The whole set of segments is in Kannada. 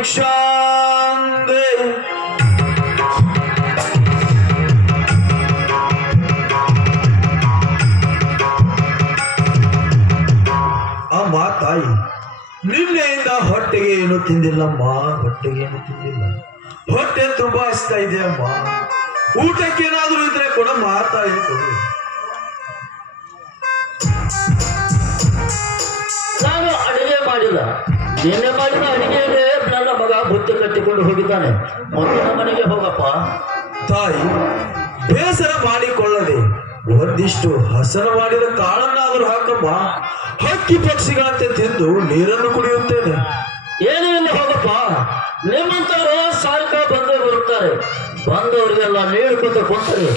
ಭಿಕ್ಷಾಂದೆ ಅಮ್ಮ ತಾಯಿ, ನಿನ್ನೆಯಿಂದ ಹೊಟ್ಟೆಗೆ ಏನು ತಿಂದಿಲ್ಲಮ್ಮ, ಹೊಟ್ಟೆಗೆ ಏನು ತಿಂದಿಲ್ಲ. ಹೊಟ್ಟೆ ತುಂಬಾ ಹಸ್ತಾ ಇದೆಯಮ್ಮ. ಊಟಕ್ಕೇನಾದ್ರೂ ಇದ್ರೆ ಕೊಡಮ್ಮ ತಾಯಿ, ಕೊಡು. ನಾನು ಅಡಿಗೆ ಮಾಡಿಲ್ಲ. ನಿನ್ನೆ ಮಾಡಿದ ಅಡಿಗೆಯಲ್ಲಿ ನನ್ನ ಮಗ ಬುತ್ತಿ ಕಟ್ಟಿಕೊಂಡು ಹೋಗಿದ್ದಾನೆ. ಮುಂದಿನ ಮನೆಗೆ ಹೋಗಪ್ಪ. ತಾಯಿ, ಬೇಸರ ಮಾಡಿಕೊಳ್ಳದೆ ಒಂದಿಷ್ಟು ಹಸನ ಮಾಡಿದ ಕಾಳನ್ನಾದರೂ ಹಾಕಮ್ಮ. ಹಕ್ಕಿ ಪಕ್ಷಿಗಳಂತೆ ತಿಂದು ನೀರನ್ನು ಕುಡಿಯುತ್ತೇನೆ. ಏನೂ ಇಲ್ಲ, ಹೋಗಪ್ಪ. ನಿಮ್ಮಂತವರು ಸಾರ್ಕ ಬಂದು ಬರುತ್ತಾರೆ. ಬಂದವರಿಗೆಲ್ಲ ನೀರು ಕೊಟ್ಟು ಕೊಟ್ಟರೆ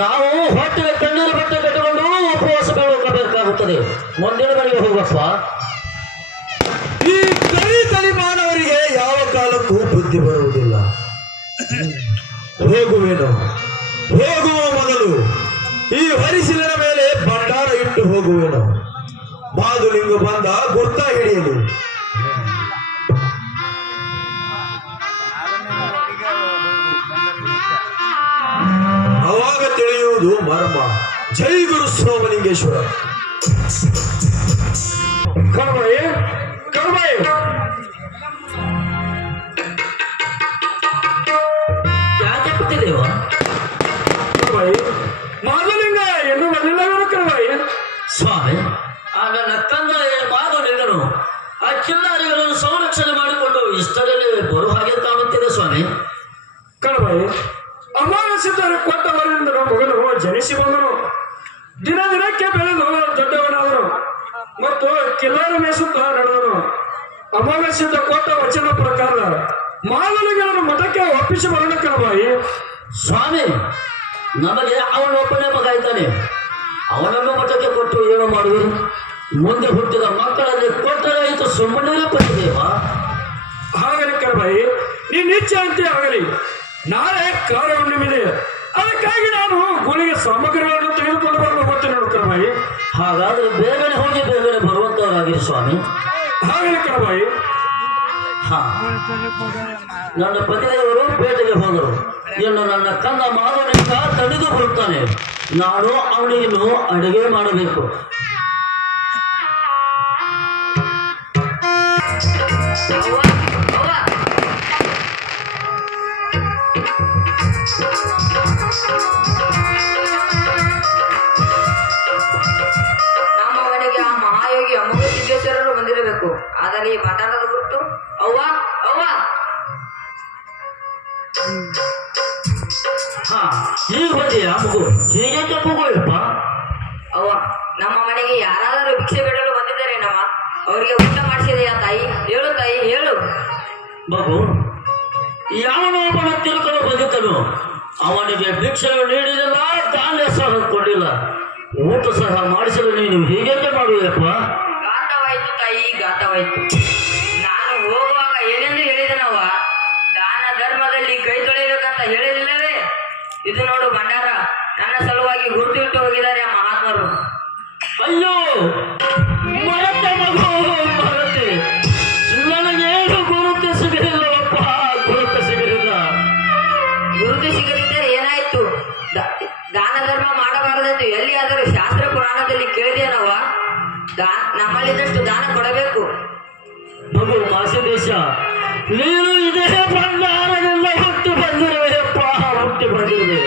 ನಾವು ಹೊಟ್ಟೆಗೆ ಕಣ್ಣೀರು ಬಟ್ಟೆ ಕಟ್ಟಿಕೊಂಡು ಉಪವಾಸಗಳು ಹೋಗಬೇಕಾಗುತ್ತದೆ. ಮುಂದಿನ ಮನೆಗೆ ಹೋಗಪ್ಪ. ಈ ತಲಿ ಮಾನವರಿಗೆ ಯಾವ ಕಾಲಕ್ಕೂ ಬುದ್ಧಿ ಬರುವುದಿಲ್ಲ. ಹೋಗುವೆನು. ಹೋಗುವ ಮೊದಲು ಈ ಹರಿಸಿಲಿನ ಮೇಲೆ ಭಂಡಾರ ಇಟ್ಟು ಹೋಗುವೆನು. ಮಾದುಲಿಂಗ ಬಂದ ಗುರ್ತ ಹಿಡಿಯಲು. ಅವಾಗ ತಿಳಿಯುವುದು ಮರ್ಮ. ಜೈ ಗುರು ಸೋಮಲಿಂಗೇಶ್ವರ. ಕರ್ಮಯೇ ಕರ್ಮಯೇ ಯಾಕೆ ಕೂತಿದ್ದೇವ? ಮಾಧುಲಿಂಗ ಎಂದು ಬಂದಿಲ್ಲವನು ಕರ್ಮಯ್ಯ. ಸ್ವಾಮಿ, ಆಗ ನಕ್ಕಂದ ಮಾಧುಲಿಂಗನು ಆ ಕಿಲ್ಲಾರಿಗಳನ್ನು ಸಂರಕ್ಷಣೆ ಮಾಡಿಕೊಂಡು ಇಷ್ಟರಲ್ಲಿ ಬರು ಹಾಗೆ ಕಾಣುತ್ತಿದೆ ಸ್ವಾಮಿ. ಕರ್ಮಯ್ಯ, ಅಮಾವಾಸ್ಯರ ಕೊಟ್ಟ ವರದಿಂದ ಮಗನು ಜನಿಸಿ ಬಂದನು. ದಿನ ದಿನಕ್ಕೆ ಬೆಳೆದು ದೊಡ್ಡವನಾದನು ಮತ್ತು ಕಿಲ್ಲಾರ ಮೇಸುತ್ತಾ ನಡೆದನು. ಅಮಾವಾಸ್ಯದ ಕೊಟ್ಟ ವಚನ ಪ್ರಕಾರ ಮಾಧುಲಿಂಗನನ್ನು ಮಠಕ್ಕೆ ಒಪ್ಪಿಸಿ ಬರೋಣ ಕರ್ಮಯ್ಯ. ಸ್ವಾಮಿ, ನಮಗೆ ಅವನೊಬ್ಬನೇ ಮಗ ಇದ್ದಾನೆ. ಅವನನ್ನು ಮಠಕ್ಕೆ ಕೊಟ್ಟು ಏನು ಮಾಡುವುದು? ಮುಂದೆ ಹುಟ್ಟಿದ ಮಕ್ಕಳಲ್ಲಿ ಕೊಟ್ಟರೆ ಇದು ಸುಮ್ಮನೆ ಬಂದಿದ್ದೇವಾ? ಆಗಲಿ ಕರ್ಮಯ್ಯ, ನೀನು ಇಚ್ಛೆ ಅಂತೆ ಆಗಲಿ. ನಾಳೆ ಕಾರ್ಯವುಣ್ಣಿಮಿದೆ. ಅದಕ್ಕಾಗಿ ನಾನು ಗುಳಿಗೆ ಸಾಮಗ್ರಿಗಳನ್ನು ತೆಗೆದುಕೊಂಡು ಬರಲು ಹೋಗ್ತೇನೆ ನೋಡು ಕರ್ಮಯ್ಯ. ಹಾಗಾದ್ರೆ ಬೇಗನೆ ಹೋಗಿ ಬೇಗನೆ ಬರುವಂತವರಾಗಿರಿ ಸ್ವಾಮಿ. ಆಗಲಿ ಕರ್ಮಯ್ಯ. ಹಾ, ನನ್ನ ಪತಿದೇವರು ಪೇಟೆಗೆ ಹೋದರು. ಇನ್ನು ನನ್ನ ಕಂದ ಮಾಧವನಿಂದ ತಡೆದು ಬರುತ್ತಾನೆ. ನಾನು ಅವನಿಗೆ ಅಡುಗೆ ಮಾಡಬೇಕು. ನಮ್ಮ ಮನೆಗೆ ಆ ಮಹಾಯೋಗಿ ಅಮೋಘ ಸಿದ್ದೇಶ್ವರರು ಬಂದಿರಬೇಕು. ಆದರೆ ಈ ಭಂಡಾರದ ಗುರುತು ಅವ್ವ ಅವ್ವ. ಹಾ, ಈಗ ಬಂದೆಯಾ ಮಗು? ಹೀಗೆ ತಪ್ಪುಗಳಪ್ಪ. ಅವ್ವ, ನಮ್ಮ ಮನೆಗೆ ಯಾರಾದರೂ ಭಿಕ್ಷೆ ಬೇಡಲು ಬಂದಿದ್ದಾರೇನಮ್ಮ? ಅವರಿಗೆ ಊಟ ಮಾಡಿಸಿದೆಯಾ ತಾಯಿ? ಹೇಳು ತಾಯಿ, ಹೇಳು. ಮಗು, ಯಾವನೊಬ್ಬನ ತಿಳ್ಕೊಂಡು ಬಂದಿದ್ದನು. ಅವನಿಗೆ ಭಿಕ್ಷೆಗಳು ನೀಡಿರಲಿಲ್ಲ, ಧಾನ್ಯ ಸಹ ಕೊಡಲಿಲ್ಲ, ಊಟ ಸಹ ಮಾಡಿಸಲು ನೀನು ಹೀಗೆ ಮಾಡುವುದಪ್ಪ? ಘಾತವಾಯ್ತು ತಾಯಿ, ಘಾತವಾಯ್ತು. ನಾನು ಹೋಗುವಾಗ ಏನೆಂದು ಹೇಳಿದನವ್ವ? ದಾನ ಧರ್ಮದಲ್ಲಿ ಕೈ ತೊಳೆಯಬೇಕಂತ ಹೇಳಿರಲಿಲ್ಲವೇ? ಇದು ನೋಡು ಭಂಡಾರ. ನನ್ನ ಸಲುವಾಗಿ ಗುರುತು ಇಟ್ಟು ಹೋಗಿದ್ದಾರೆ ಆ ಮಹಾತ್ಮರು. ಅಯ್ಯೋ ಮರತೆ ಮಗು, ಮರತೆ. ನನಗೇನು ಗುರುತು ಸಿಗಲಿಲ್ಲವಪ್ಪ, ಗುರುತು ಸಿಗಲಿಲ್ಲ. ಗುರುತು ಸಿಗದಿದ್ದರೆ ಏನಾಯ್ತು? ದಾನ ಧರ್ಮ ಮಾಡಬಾರದೆಂದು ಎಲ್ಲಿಯಾದರೂ ಶಾಸ್ತ್ರ ಪುರಾಣದಲ್ಲಿ ಕೇಳಿದೆನವ್ವ? ನಮ್ಮಲ್ಲಿದ್ದಷ್ಟು ದಾನ ಕೊಡಬೇಕು. ಮಗು ಮಾಸಿದೇಶ, ನೀನು ಇದೇ ಭಂಡಾರದಿಂದ ಹುಟ್ಟಿ ಬಂದಿರುವೆಯಪ್ಪ, ಹುಟ್ಟಿ ಬಂದಿರುವೆ.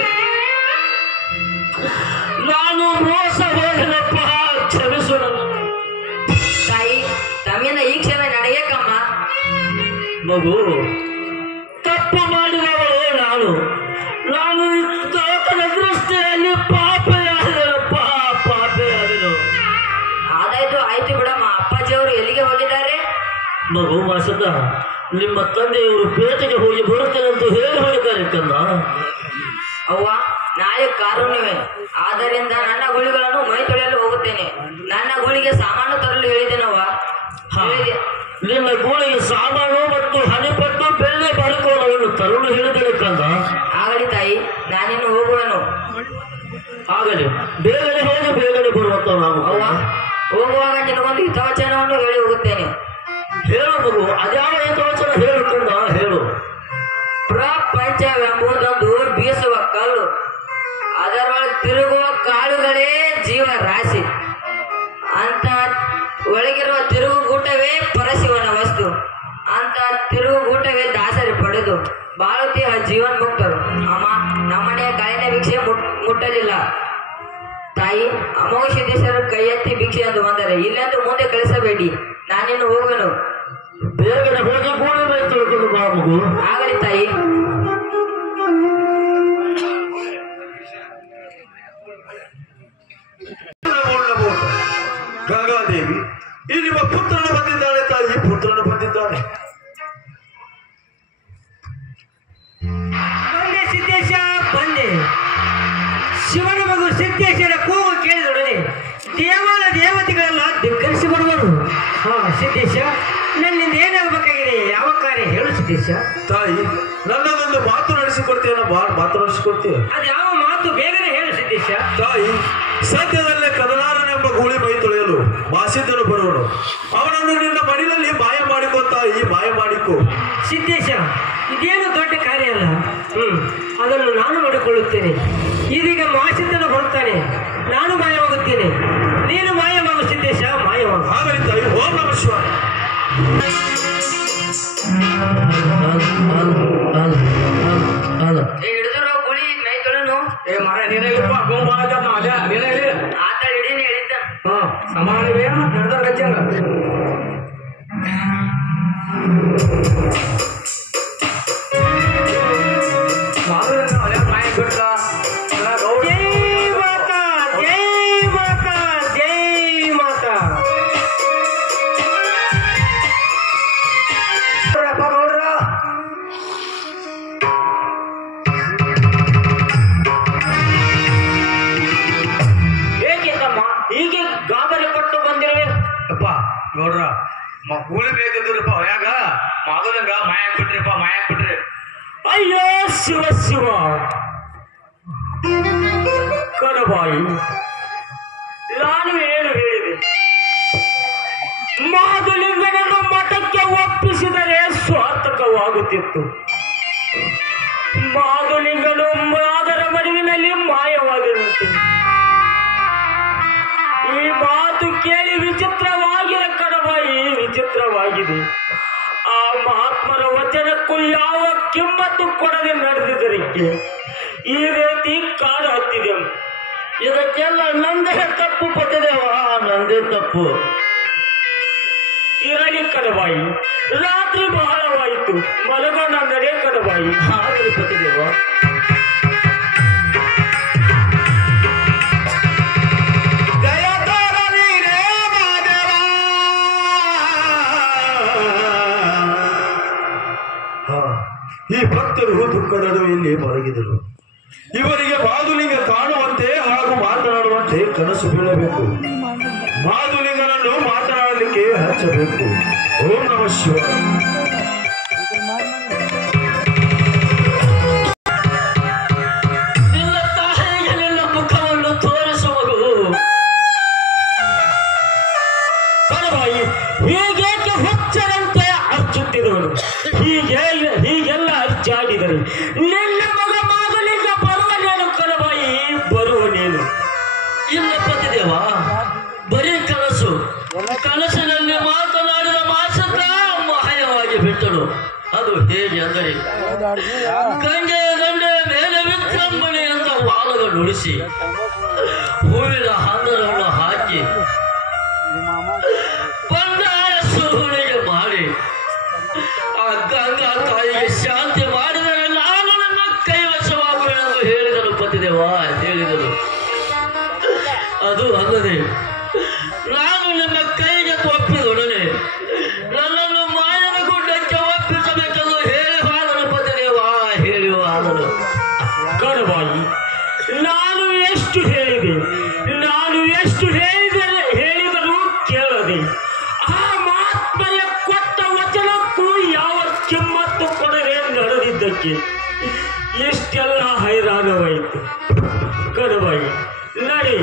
ನಾನು ಮೋಸ ಹೋಗಿನಪ್ಪ, ಕ್ಷಮಿಸು ನನ್ನ. ತಾಯಿ, ತಮ್ಮಿಂದ ಈ ಕ್ಷಮೆ ನಡೆಯಕ್ಕಮ್ಮ. ಮಗು, ತಪ್ಪು ಮಾಡಿದವಳು ನಾನು. ನಾನು ಲೋಕದ ದೃಷ್ಟಿಯಲ್ಲಿ ಪಾಪೆಯಾದೆನಪ್ಪ, ಪಾಪೆಯಾದೆನು. ಆದಾಯ್ತು, ಆಯ್ತು ಬಿಡಮ್ಮ. ಅಪ್ಪಾಜಿಯವರು ಎಲ್ಲಿಗೆ ಹೋಗಿದ್ದಾರೆ? ಮಗು ಮಾಸದ, ನಿಮ್ಮ ತಂದೆಯವರು ಪೇಟೆಗೆ ಹೋಗಿ ಬರುತ್ತೇನೆ ಅಂತ ಹೇಳಿ ಹೋಗಿದ್ದಾರೆ ಕಂದ. ಅವ್ವ, ನಾಳೆ ಕಾರುಣ್ಣಿಮೆ. ಆದ್ದರಿಂದ ನನ್ನ ಗುಳಿಗಳನ್ನು ಮೈ ತೊಳೆಯಲು ಹೋಗುತ್ತೇನೆ. ನನ್ನ ಗುಳಿಗೆ ಸಾಮಾನು ತರಲು ಹೇಳಿದ್ದೇನವ್ವ. ನಿನ್ನ ಗೂಳಿಗೆ ಸಾಮಾನು ಮತ್ತು ಹನಿಪಟ್ಟು ಬೆಳ್ಳಿ ಬರುಕೋಣವನ್ನು ತರುಳು ಹೇಳಿದರೆ ಕಂದ. ಆಗಲಿ ತಾಯಿ, ನಾನಿನ್ನು ಹೋಗುವೆನು. ಆಗಲಿ, ಬೇಗನೆ ಹೋಗಿ ಬೇಗನೆ ಬರುವಂತ ನಾವು. ಅವ್ವ, ಹೋಗುವಾಗ ನಿನಗೊಂದು ಹಿತವಚನವನ್ನು ಹೇಳಿ ಹೋಗುತ್ತೇನೆ. ಹೇಳು ಮಗು, ಅದ್ಯಾವ ಹಿತವಚನ ಹೇಳು ಕಂದ, ಪ್ರಪಂಚವೆಂಬುದೊಂದು ಬೀಸುವ ಕಲ್ಲು, ಅದರೊಳಗೆ ತಿರುಗುವ ಕಾಳುಗಳೇ ಜೀವ ರಾಶಿ. ಅಂತ ಒಳಗಿರುವ ತಿರುಗುಗೂಟವೇ ಪರಶಿವನ ವಸ್ತು. ಅಂತ ತಿರುಗುಗೂಟವೇ ದಾಸರಿ ಪಡೆದು ಬಾಳುತ್ತೀಯ ಜೀವನ್ ಮುಕ್ತರು. ಅಮ್ಮ, ನಮ್ಮನೆಯ ಕಾಯಿನ ಭಿಕ್ಷೆ ಮುಟ್ಟಲಿಲ್ಲ ತಾಯಿ. ಅಮೋಘ ಸಿದ್ದೇಶ್ವರ ಕೈ ಎತ್ತಿ ಭಿಕ್ಷೆ ಎಂದು ಬಂದರೆ ಇಲ್ಲೆಂದು ಮುಂದೆ ಕಳಿಸಬೇಡಿ, ನಾನೇನು ಹೋಗನು. ಬೇಗನೆ ಹೋಗಿ ಗೋಳಿ ಮೈ ತೊಳ್ಕೊಂಡು ಬಾ ಮಗು. ಆಗಲಿ ತಾಯಿ. ಗಂಗಾದೇವಿ, ಈ ನಿಮ್ಮ ಪುತ್ರನು ಬಂದಿದ್ದಾನೆ ತಾಯಿ, ಪುತ್ರನು ಬಂದಿದ್ದಾನೆ. ಬಂದೆ ಸಿದ್ದೇಶ, ಬಂದೆ. ಶಿವನ ಮಗು ಸಿದ್ದೇಶ್ವರ ಕೂಗು ಕೇಳಿದೊಡನೆ ದೇವತೆಗಳೆಲ್ಲ ಧಿಕ್ಕರಿಸಿ ಬರುವರು. ಹಾ ಸಿದ್ದೇಶ, ನನ್ನಿಂದ ಏನಾಗಬೇಕಾಗಿದೆ? ಯಾವ ಕಾರ್ಯ ಹೇಳು ಸಿದ್ದೇಶ. ತಾಯಿ, ನನ್ನದೊಂದು ಮಾತು ನಡೆಸಿಕೊಡ್ತೇನೆ, ಮಾತು ನಡೆಸಿಕೊಡ್ತೇವೆ. ಅದು ಯಾವ ಮಾತು? ಬೇಗನೆ ಹೇಳು ಸಿದ್ದೇಶ. ತಾಯಿ, ಸದ್ಯದಲ್ಲೇ ಕದನಾರನೆಂಬ ಗೂಳಿ ಮೈ ತೊಳೆಯಲು ಮಾಸಿದ್ದನು ಬರುವನು. ಅವನನ್ನು ನಿನ್ನ ಮಡಿಲಲ್ಲಿ ಮಾಯ ಮಾಡಿಕೋ ತಾಯಿ, ಮಾಯ ಮಾಡಿಕೋ. ಸಿದ್ದೇಶ, ಇದೇನು ದೊಡ್ಡ ಕಾರ್ಯ ಅಲ್ಲ. ಅದನ್ನು ನಾನು ಮಾಡಿಕೊಳ್ಳುತ್ತೇನೆ. ಇದೀಗ ಮಾಸಿದ್ದನು ಬರುತ್ತಾನೆ, ನಾನು ಮಾಯವಾಗುತ್ತೇನೆ. ನೀನು ಮಾಯವಾಗು ಸಿದ್ದೇಶ, ಮಾಯವಾಗು. ಆಗಲಿ ತಾಯಿ. ಓಂ ನಮಃ ಶಿವಾಯ. ಹಿಡಿದಿರೋ ಗುಳಿ ಮೈ ತೊಳೆನು. ಆತ ಹಿಡೀನಿ ಹೇಳಿದ್ದ. ಸಮಾನವೇ ನಡೆದ ಗಜ್ಜಂಗ ಜೈ ಮಾತಾ, ಜೈ ಮಾತಾ, ಜೈ ಮಾತಾ. ಹೇಗಿದ್ದಮ್ಮ ಹೀಗೆ ಗಾಬರಿ ಪಟ್ಟು ಬಂದಿರುವೆ? ಅಪ್ಪ ನೋಡ್ರ ಗೂಳಿ ಬೇಕಿದ್ರಪ್ಪ ಯಾಗ ಮಗದಂಗ ಮಾಯ ಹಾಕ್ಬಿಟ್ರಿಪ್ಪ, ಮಾಯ ಹಾಕ್ಬಿಟ್ರಿ. ಅಯ್ಯೋ ಶಿವ ಶಿವ ಕಡಬಾಯಿ, ನಾನು ಏನು ಹೇಳಿದೆ? ಮಾಧುಲಿಂಗನನ್ನು ಮಠಕ್ಕೆ ಒಪ್ಪಿಸಿದರೆ ಸ್ವಾರ್ಥಕವಾಗುತ್ತಿತ್ತು. ಮಾಧುಲಿಂಗನು ಮಾದರ ಮಡುವಿನಲ್ಲಿ ಮಾಯವಾದಿರುವಂತೆ. ಈ ಮಾತು ಕೇಳಿ ವಿಚಿತ್ರವಾಗಿದೆ ಕಡಬಾಯಿ, ವಿಚಿತ್ರವಾಗಿದೆ. ಆ ಮಹಾತ್ಮರ ವಚನಕ್ಕೂ ಯಾವ ಕಿಮ್ಮತ್ತು ಕೊಡದೆ ನಡೆದಿದ್ದರಿಗೆ ಈ ರೀತಿ ಕಾಡು ಹತ್ತಿದೆ. ಇದಕ್ಕೆಲ್ಲ ನಂದೇ ತಪ್ಪು ಪಟ್ಟಿದೆವ, ನಂದೇ ತಪ್ಪು. ಇರಲಿ ಕಡಬಾಯಿ, ರಾತ್ರಿ ಬಹಳವಾಯಿತು, ಮಲಗೋಣ ನಡೆ ಕಡಬಾಯಿ. ಆಗಲಿ ಪಟ್ಟಿದೆವ. ಈ ಭಕ್ತರು ದುಃಖದ ನಡುವೆಯಲ್ಲಿ ಮಲಗಿದರು. ಇವರಿಗೆ ಮಾಧುಲಿಂಗ ಕಾಣುವಂತೆ ಹಾಗೂ ಮಾತನಾಡುವಂತೆ ಕನಸು ಬೀಳಬೇಕು. ಮಾಧುಲಿಂಗನನ್ನು ಮಾತನಾಡಲಿಕ್ಕೆ ಹಚ್ಚಬೇಕು. ಓಂ ನಮಃ ಶಿವಾಯ. ನಿನ್ನ ತಾಯಿಗೆ ನಿನ್ನ ಮುಖವನ್ನು ತೋರಿಸುವುದು ಕಡಬಾಯಿ, ಹೀಗೇಕೆ ಹುಚ್ಚರಂತೆ ಅರ್ಚುತ್ತಿರುವನು? ಹೀಗೆಲ್ಲ ಅರ್ಚಾಡಿದರೆ ನಿನ್ನ ಮಗ ಮಾಧುಲಿಂಗ ಬರುವನೇನು ಕಡಬಾಯಿ, ಬರುವನೇನು? ಇಲ್ಲ ಪತಿದೇವ, ಬರೀ ಕನಸು. ಕನಸಿನಲ್ಲಿ ಮಾತನಾಡಿದ ಮಾಸಕ ಮಾಯವಾಗಿ ಬಿಟ್ಟಳು. ಅದು ಹೇಗೆ ಅಂದರೆ ಗಂಗೆ ಮೇಲೆ ವಿಜೃಂಭಣೆ ಅಂತ ವಾಲಗಳು ಉಳಿಸಿ ಹೂವಿನ ಹಂದರವನ್ನು ಹಾಕಿ ಬಂಗಾರ ಸುರುಳಿಗೆ ಮಾಡಿ ಆ ಗಂಗಾ ತಾಯಿಗೆ ಶಾಂತಿ ಮಾಡಿದರೆ ನಾನು ನನ್ನ ಕೈವಶವಾಗುವೆನೆಂದು ಹೇಳಿದರು ಪತಿದೇವ, ಹೇಳಿದರು. ಅದು ಅಲ್ಲದೆ ನಾನು ನಿಮ್ಮ ಕೈಗೆ ಒಪ್ಪಿದೊಡನೆ ನನ್ನನ್ನು ಮಾಯದ ಗುಡ್ಡಕ್ಕೆ ಒಪ್ಪಿಸಬೇಕೆಂದು ಹೇಳಿ ಹೋದನು ಪತಿದೇವ, ಹೇಳಿ ಹೋದನು. ಕಡಬಾಯಿ, ನಾನು ಎಷ್ಟು ಹೇಳಿದರೂ ಕೇಳದೆ ಆ ಮಹಾತ್ಮೆಯ ಕೊಟ್ಟ ವಚನಕ್ಕೂ ಯಾವ ಕಿಮ್ಮತ್ತು ಕೊಡದೆ ನಡೆದಿದ್ದಕ್ಕೆ ಎಷ್ಟೆಲ್ಲ ಹೈರಾಣವಾಯಿತು. ಕಡಬಾಯಿ, ನಡೆ,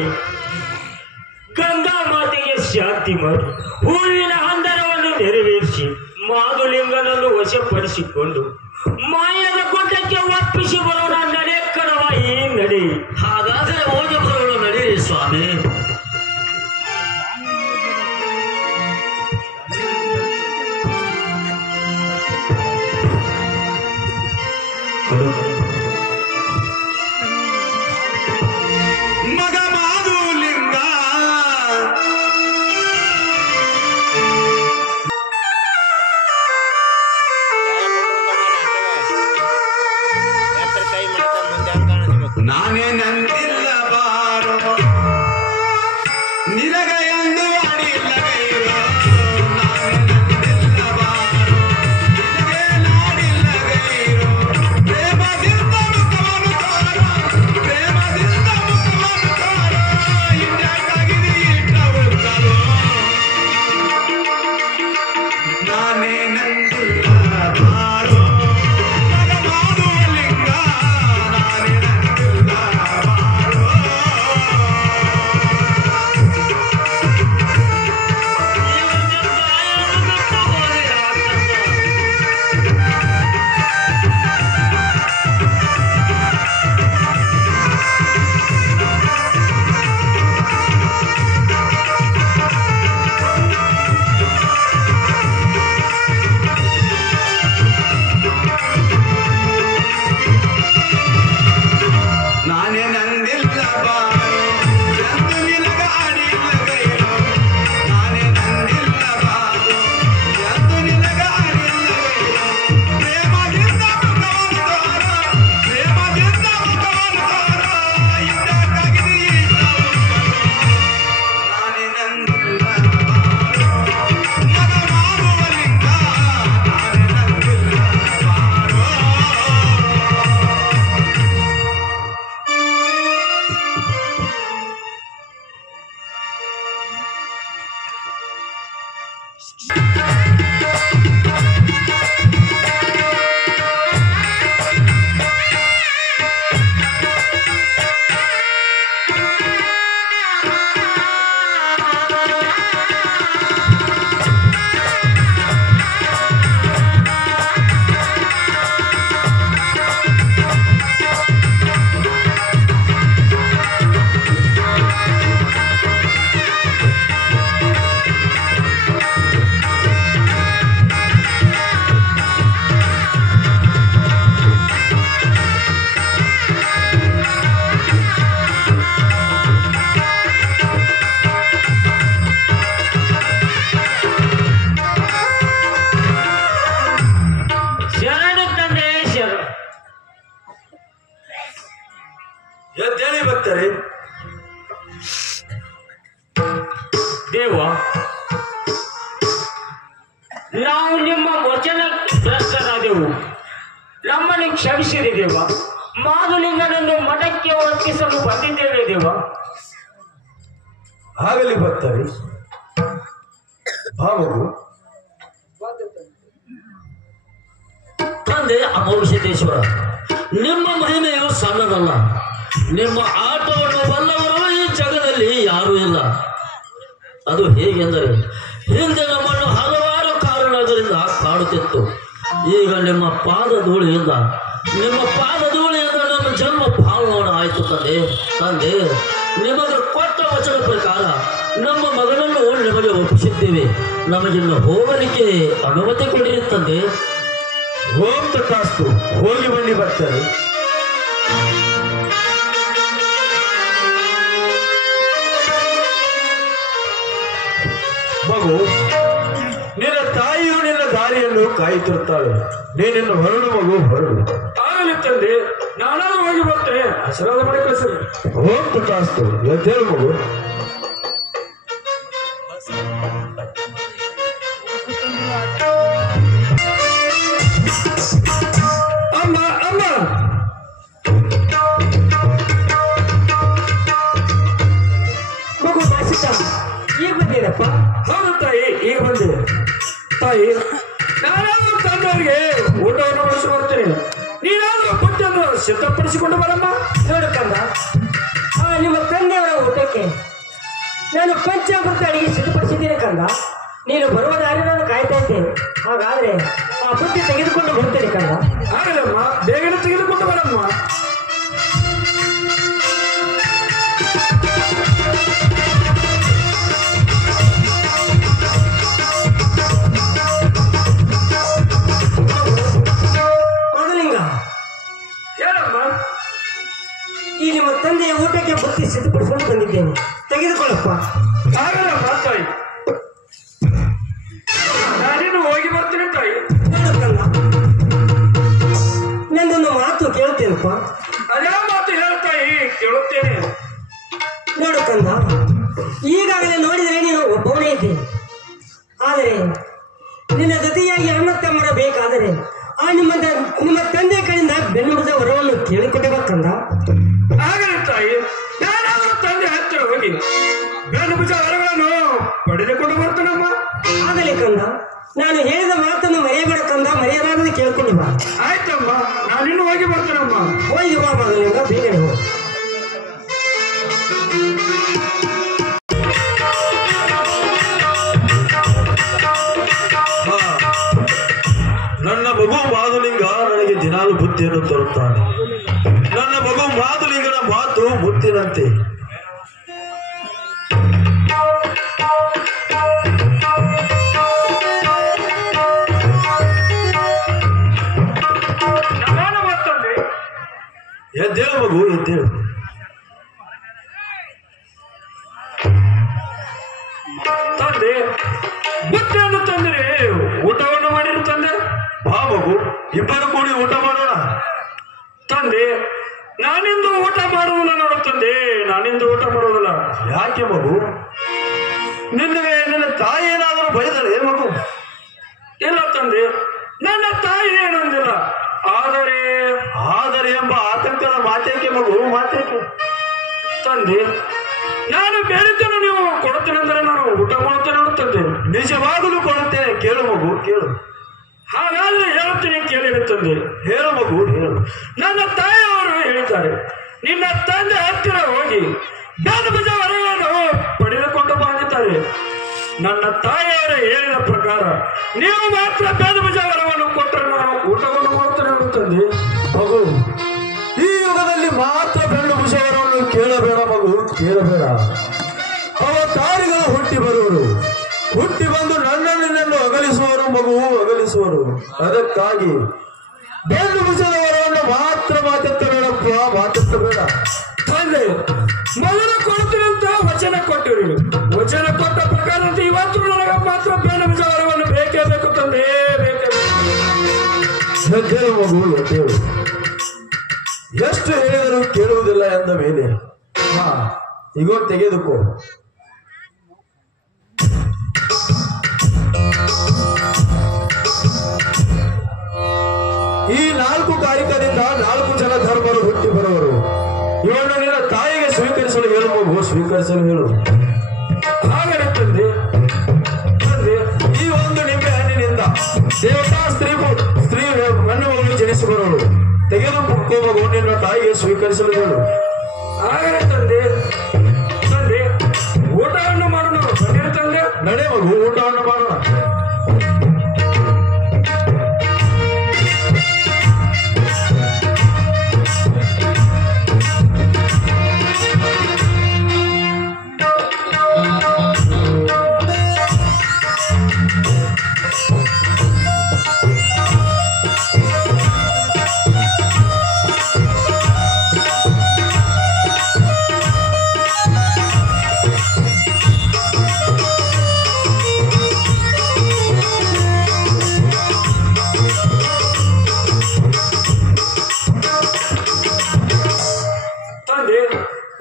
ಗಂಗಾ ಮಾತೆಗೆ ಶಾಂತಿ ಮಾಡಿ ಹೂವಿನ ಹಂದರವನ್ನು ನೆರವೇರಿಸಿ ಮಾಧುಲಿಂಗನನ್ನು ವಶಪಡಿಸಿಕೊಂಡು ಮಾಯದ ಗುಡ್ಡಕ್ಕೆ ಒಪ್ಪ ಎದ್ದೇಳಿ ಬರ್ತಾರೆ ದೇವ, ನಾವು ನಿಮ್ಮ ವಚನ ಭ್ರಷ್ಟರಾದೆವು, ನಮ್ಮನ್ನು ಕ್ಷಮಿಸಿರಿ ದೇವ. ಮಾಧುಲಿಂಗನನ್ನು ಮಠಕ್ಕೆ ಒಪ್ಪಿಸಲು ಬಂದಿದ್ದೇವೆ ದೇವ. ಆಗಲಿ ಬರ್ತಾರೆ. ಭಾವವು ತಂದೆ ಅಮೌಷಧೇಶ್ವರ, ನಿಮ್ಮ ಮಹಿಮೆಯು ಸಣ್ಣದಲ್ಲ. ನಿಮ್ಮ ಆಟವನ್ನು ಬಲ್ಲವರು ಈ ಜಗದಲ್ಲಿ ಯಾರೂ ಇಲ್ಲ. ಅದು ಹೇಗೆಂದರೆ ಹಿಂದೆ ನಮ್ಮನ್ನು ಹಲವಾರು ಕಾರಣಗಳಿಂದ ಕಾಡುತ್ತಿತ್ತು. ಈಗ ನಿಮ್ಮ ಪಾದಧೂಳಿಯಿಂದ ನಮ್ಮ ಜನ್ಮ ಪಾವನ ಆಯಿತು ತಂದೆ. ನಿಮಗೆ ಕೊಟ್ಟ ವಚನ ಪ್ರಕಾರ ನಮ್ಮ ಮಗನನ್ನು ನಿಮಗೆ ಒಪ್ಪಿಸಿದ್ದೇವೆ. ನಮಗಿನ್ನು ಹೋಗಲಿಕ್ಕೆ ಅನುಮತಿ ಕೊಡಿರಿ ತಂದೆ. ಓಂ ತಥಾಸ್ತು. ಹೋಗಿ ಬನ್ನಿ ಬರ್ತಾರೆ. ಮಗು, ನಿನ್ನ ತಾಯಿಯು ನಿನ್ನ ದಾರಿಯನ್ನು ಕಾಯುತ್ತಿರುತ್ತಾಳೆ. ನೀನಿನ್ನು ಹೊರಡು ಮಗು, ಹೊರಡು. ಆಗಲಿ ತಂದೆ, ನಾನಾದ್ರೂ ಹೋಗಿ ಬರ್ತೇನೆ. ಆಶೀರ್ವಾದ ಮಾಡಿ ಕಳಿಸ್ರಿ. ಓಂ ತಥಾಸ್ತು. ಎದ್ದೇಳು ಮಗು. ಅಮ್ಮ ಅಮ್ಮ, ಮಗು ಮಾಸಿಕ ಈಗ ಬಂದೇನಪ್ಪ? ಹೌದು ತಾಯಿ, ಈಗ ಬಂದೆ. ತಾಯಿ, ನಾನಾದ್ರೂ ತಂದವರಿಗೆ ಊಟವನ್ನು ಮಾಡಿಸಿ ಬರ್ತೇನೆ. ನೀನಾದ್ರೂ ಪುಟ್ಟನ್ನು ಸಿದ್ಧಪಡಿಸಿಕೊಂಡು ಬರಮ್ಮ. ನೋಡು ಕಂದ, ನಿಮ್ಮ ತಂದೆಯವರ ಊಟಕ್ಕೆ ನಾನು ಪಂಚಾಮೃತ ಅಡಿಗೆ ಸಿದ್ಧಪಡಿಸಿದ್ದೇನೆ ಕಂದ. ನೀನು ಬರುವ ದಾರಿ ನಾನು ಕಾಯ್ತಾ ಇದ್ದೇನೆ. ಹಾಗಾದ್ರೆ ಆ ಬುದ್ಧಿ ತೆಗೆದುಕೊಂಡು ಬರ್ತೇನೆ ಕಂದ. ಆಗಲಮ್ಮ, ಬೇಗನೆ ತೆಗೆದುಕೊಂಡು ಬರಮ್ಮ. ಮೊದಲಿಂಗ, ಹೇಳಮ್ಮ. ಈ ನಿಮ್ಮ ತಂದೆಯ ಊಟಕ್ಕೆ ಬುತ್ತಿ ಸಿದ್ಧಪಡಿಸಿಕೊಂಡು ಬಂದಿದ್ದೇನೆ, ತೆಗೆದುಕೊಳ್ಳಪ್ಪ. ಆಗಲಮ್ಮ ತಾಯಿ, ನಾನೇನು ಹೋಗಿ ಬರ್ತೀನಿ ತಾಯಿ. ನೋಡು ಕಂದ, ನಂದೊಂದು ಮಾತು ಕೇಳ್ತೇನಪ್ಪ. ಅದ್ಯಾವ ಮಾತು ಹೇಳ್ತಾಯಿ, ಕೇಳುತ್ತೇನೆ. ನೋಡು ಕಂದ, ಈಗಾಗಲೇ ನೋಡಿದರೆ ನೀನು ಒಬ್ಬವನೇ ಇದ್ದೀನಿ. ಆದರೆ ನಿನ್ನ ಜೊತೆಯಾಗಿ ಅಣ್ಣ ತಮ್ಮರ ಬೇಕಾದರೆ ನಿಮ್ಮ ತಂದೆ ಕಡೆಯಿಂದ ಬೆನ್ನುಬಿದ ವರವನ್ನು ಕೇಳಿಕೊಟ್ಟಬೇಕಂದ. ಆಗಲಿ ತಾಯಿ, ನಾನಾದ್ರೂ ತಂದೆ ಹತ್ತಿರ ಹೋಗಿ ಬೆನ್ನು ಭುಜ ವರಗಳನ್ನು ಪಡೆದುಕೊಂಡು ಬರ್ತೇನಮ್ಮ. ಆಗಲಿ ಕಂದ, ನಾನು ಹೇಳಿದ ಮಾತನ್ನು ಮರೆಯಬೇಡ ಕಂದ. ಮರೆಯಲಾರದೆ ಕೇಳ್ಕೊಂಡು ಬಾ. ಆಯ್ತಮ್ಮ, ನಾನಿನ್ನು ಹೋಗಿ ಬರ್ತೇನಮ್ಮ. ಹೋಗಿ ಬಾ ಮಗನಿಂದ, ಬೇಗನೆ ಹೋಗಿ. ನನ್ನ ಮಗು ಮಾಧುಲಿಂಗ ನನಗೆ ದಿನಾಲು ಬುದ್ಧಿಯನ್ನು ತರುತ್ತಾನೆ. ನನ್ನ ಮಗು ಮಾಧುಲಿಂಗನ ಮಾತು ಮುತ್ತಿನಂತೆ. ನಾನು ಬರ್ತಂದೆ. ಎದ್ದೇಳು ಮಗು, ಎದ್ದೇಳು. ತಂದೆ, ಬುತ್ತಿಯನ್ನು ತಂದರೆ ಊಟವನ್ನು ಮಾಡಿರು ತಂದೆ. ಬಾ ಮಗು, ಇಬ್ಬರು ಕೂಡಿ ಊಟ ಮಾಡೋಣ. ತಂದೆ, ನಾನಿಂದು ಊಟ ಮಾಡುವುದಿಲ್ಲ ನೋಡು ತಂದೆ, ನಾನಿಂದು ಊಟ ಮಾಡುವುದಿಲ್ಲ. ಯಾಕೆ ಮಗು? ನಿನ್ನ ತಾಯಿ ಏನಾದರೂ ಬೈದಳೆ ಮಗು? ಇಲ್ಲ ತಂದೆ, ನನ್ನ ತಾಯಿ ಏನೊಂದಿಲ್ಲ. ಆದರೆ ಎಂಬ ಆತಂಕದ ಮಾತೇಕೆ ಮಗು, ಮಾತೇಕೆ? ತಂದೆ, ನಾನು ಬೇಡಿದ್ದನ್ನು ನೀವು ಕೊಡುತ್ತೇನೆಂದರೆ ನಾನು ಊಟ ಮಾಡುತ್ತೇನೆ ತಂದೆ. ನಿಜವಾಗಲೂ ಕೊಡುತ್ತೇನೆ ಮಗು ಕೇಳು. ಹಾಗಾದ್ರೆ ಹೇಳುತ್ತೀನಿ ಕೇಳಿರು ತಂದೆ. ಹೇಳು ಮಗು ಹೇಳು. ನನ್ನ ತಾಯಿಯವರು ಹೇಳಿದ್ದಾರೆ, ನಿನ್ನ ತಂದೆ ಹತ್ತಿರ ಹೋಗಿ ಬೇದಬೀಜ ವರಗಳನ್ನು ಪಡೆದುಕೊಂಡು ಬಂದಿದ್ದಾರೆ. ನನ್ನ ತಾಯಿಯವರು ಹೇಳಿದ ಪ್ರಕಾರ ನೀವು ಮಾತ್ರ ಬೇದಬೀಜ ವರವನ್ನು ಕೊಟ್ಟರೆ ನಾನು ಊಟವನ್ನು ಮಾಡುತ್ತೇನೆ ತಂದೆ. ಮಗು, ಈ ಯುಗದಲ್ಲಿ ಮಾತ್ರ ಬೆಳ್ಳು ವಿಷಯವನ್ನು ಕೇಳಬೇಡ ಮಗು, ಕೇಳಬೇಡ. ಅವತಾರಿಗಳು ಹುಟ್ಟಿ ಬರುವರು, ಹುಟ್ಟಿ ಬಂದು ನನ್ನನ್ನು ಅಗಲಿಸುವರು ಮಗು, ಅಗಲಿಸುವರು. ಅದಕ್ಕಾಗಿ ಬೆಳ್ಳು ವಿಷಯದ ವರವನ್ನು ಮಾತ್ರ ಮಾತೆತ್ತಬೇಡಪ್ಪ, ಮಾತೆತ್ತಬೇಡ. ತಂದೆ, ಮೊದಲು ಕೊಡ್ತೀನಿ ಅಂತ ವಚನ ಕೊಟ್ಟಿರಿ. ವಚನ ಕೊಟ್ಟ ಪ್ರಕಾರ ಇವತ್ತು ನನಗೆ ಮಾತ್ರ ಬೇದಬೀಜ ವರವನ್ನು ಬೇಕೇ ಬೇಕು ತಂದೆ, ಬೇಕೇ ಬೇಕು. ಎದ್ದೇಳು ಮಗು, ಎದ್ದೇಳು. ಎಷ್ಟು ಹೇಳಿದರೂ ಕೇಳುವುದಿಲ್ಲ ಎಂದ ಮೇಲೆ ಈಗ ತೆಗೆದುಕೋ. ಈ 4 ಕಾರಿಕದಿಂದ 4 ಜನ ಧರ್ಮರು ಹುಟ್ಟಿ ಬರುವರು. ಇವನ್ನು ನಿನ್ನ ತಾಯಿಗೆ ಸ್ವೀಕರಿಸಲು ಹೇಳು ಮಗು, ಸ್ವೀಕರಿಸಲು ಹೇಳು. ಹಾಗಾದ್ರೆ ತಂದೆ, ಈ ಒಂದು ನಿಂಬೆ ಹಣ್ಣಿನಿಂದ ದೇವತಾ ಸ್ತ್ರೀ ಹೆಣ್ಣು ಮಗಳು ಜನಿಸಿ ಬರುವಳು. ತೆಗೆದುಕೋ ಮಗು, ನಿನ್ನ ತಾಯಿಗೆ ಸ್ವೀಕರಿಸಲು ಹೇಳು. ಹಾಗಾದ್ರೆ ತಂದೆ, ಊಟವನ್ನು ಮಾಡೋಣ ಬಂದಿರು ತಂದೆ. ನಡೆ ಮಗು, ಊಟವನ್ನು ಮಾಡೋಣ.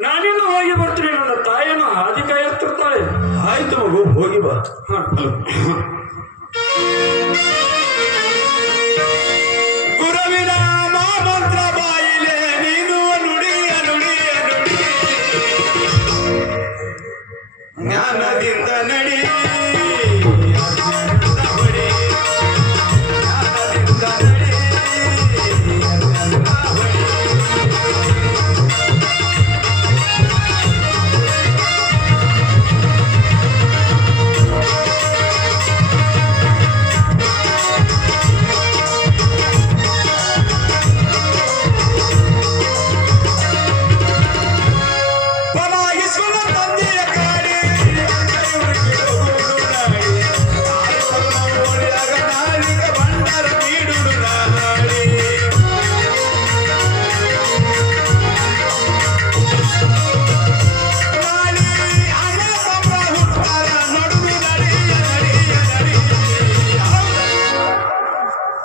ನಾನಿನ್ನು ಹೋಗಿ ಬರ್ತೀನಿ, ನನ್ನ ತಾಯಿಯನ್ನು ಹಾದಿ ಕಾಯುತ್ತಿರ್ತಾಳೆ. ಆಯ್ತು ಮಗು, ಹೋಗಿ ಬಾ. ಗುರುವಿನ ಮಂತ್ರ ಬಾಯಿಲೆ ನೀನು ನುಡಿಯ ನುಡಿಯ ನುಡಿ, ಜ್ಞಾನದಿಂದ ನಡಿ,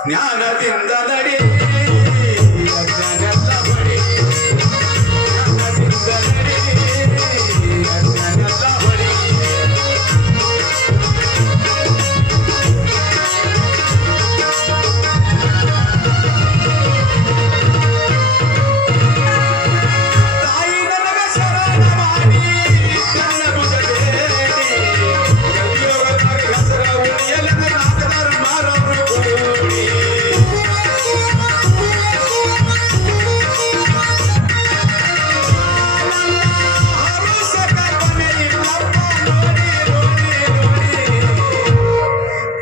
ಜ್ಞಾನದಿಂದ ನಡಿ, ಅಜ್ಞಾನದ ಬಡಿ, ಜ್ಞಾನದಿಂದ ನಡಿ, ಅಜ್ಞಾನದ ಬಡಿ. ತಾಯಿ ನನಗ ಶರಣ ಮಾಡಿ ನನ್ನ ಭುಜದೇವಿ, ಗದಿಯೋಗದಾಗ ಹೆಸರ ಉಳಿಯಲೆಂದು ನಾಲ್ಕರ ಮಾರವರು ಕೂಡಿ.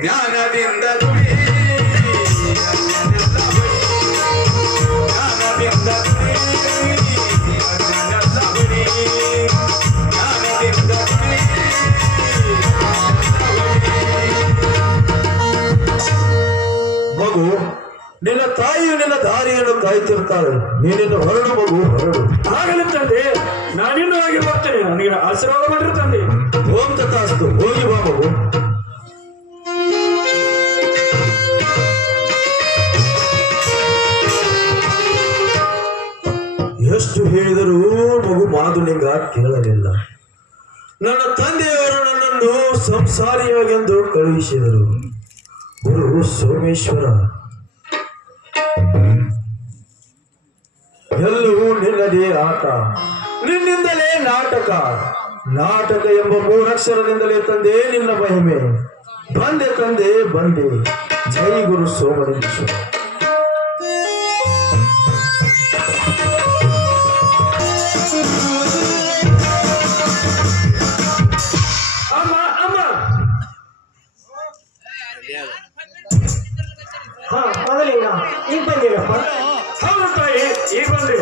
ಜ್ಞಾನದಿಂದ ನುಡಿ, ಅಜ್ಞಾನದ ಬಡಿ, ಜ್ಞಾನದಿಂದ ನುಡಿ, ಅಜ್ಞಾನದ ಬಡಿ, ಜ್ಞಾನದಿಂದ ನುಡಿ. ಮಗು, ನಿನ್ನ ತಾಯಿಯು ನಿನ್ನ ದಾರಿಯನ್ನು ಕಾಯ್ತಿರ್ತಾಳೆ. ನೀನಿನ್ನು ಹೊರಡು ಮಗು, ಹೊರಡು. ಆಗಲಿ ತಂದೆ, ನಾನಿನ್ನು ಹೋಗಿ ಬರ್ತೇನೆ. ನನಗೆ ಆಶೀರ್ವಾದ ಮಾಡಿರು ತಂದೆ. ಓಂ ತಥಾಸ್ತು, ಹೋಗಿ ಬಾ ಮಗು. ಎಷ್ಟು ಹೇಳಿದರೂ ಮಗು ಮಾತುಲಿಂಗ ಕೇಳಲಿಲ್ಲ. ನನ್ನ ತಂದೆಯವರು ನನ್ನನ್ನು ಸಂಸಾರಿಯಾಗೆಂದು ಕಳುಹಿಸಿದರು. ಗುರು ಸೋಮೇಶ್ವರ, ಎಲ್ಲವೂ ನಿನ್ನದೇ ಆಟ, ನಿನ್ನಿಂದಲೇ ನಾಟಕ. ನಾಟಕ ಎಂಬ 3 ಅಕ್ಷರದಿಂದಲೇ ತಂದೆ ನಿನ್ನ ಮಹಿಮೆ. ಬಂದೆ ತಂದೆ ಬಂದೆ, ಜೈ ಗುರು ಸೋಮಲಿಂಗೇಶ್ವರ. ಅಮ್ಮ ಅಮ್ಮ ಹಾ ಮೊದಲಿಂಗ ಈಗ ಬಂದಿರಪ್ಪ. ಹೌದು ತಾಯಿ, ಈಗ ಬಂದೆ.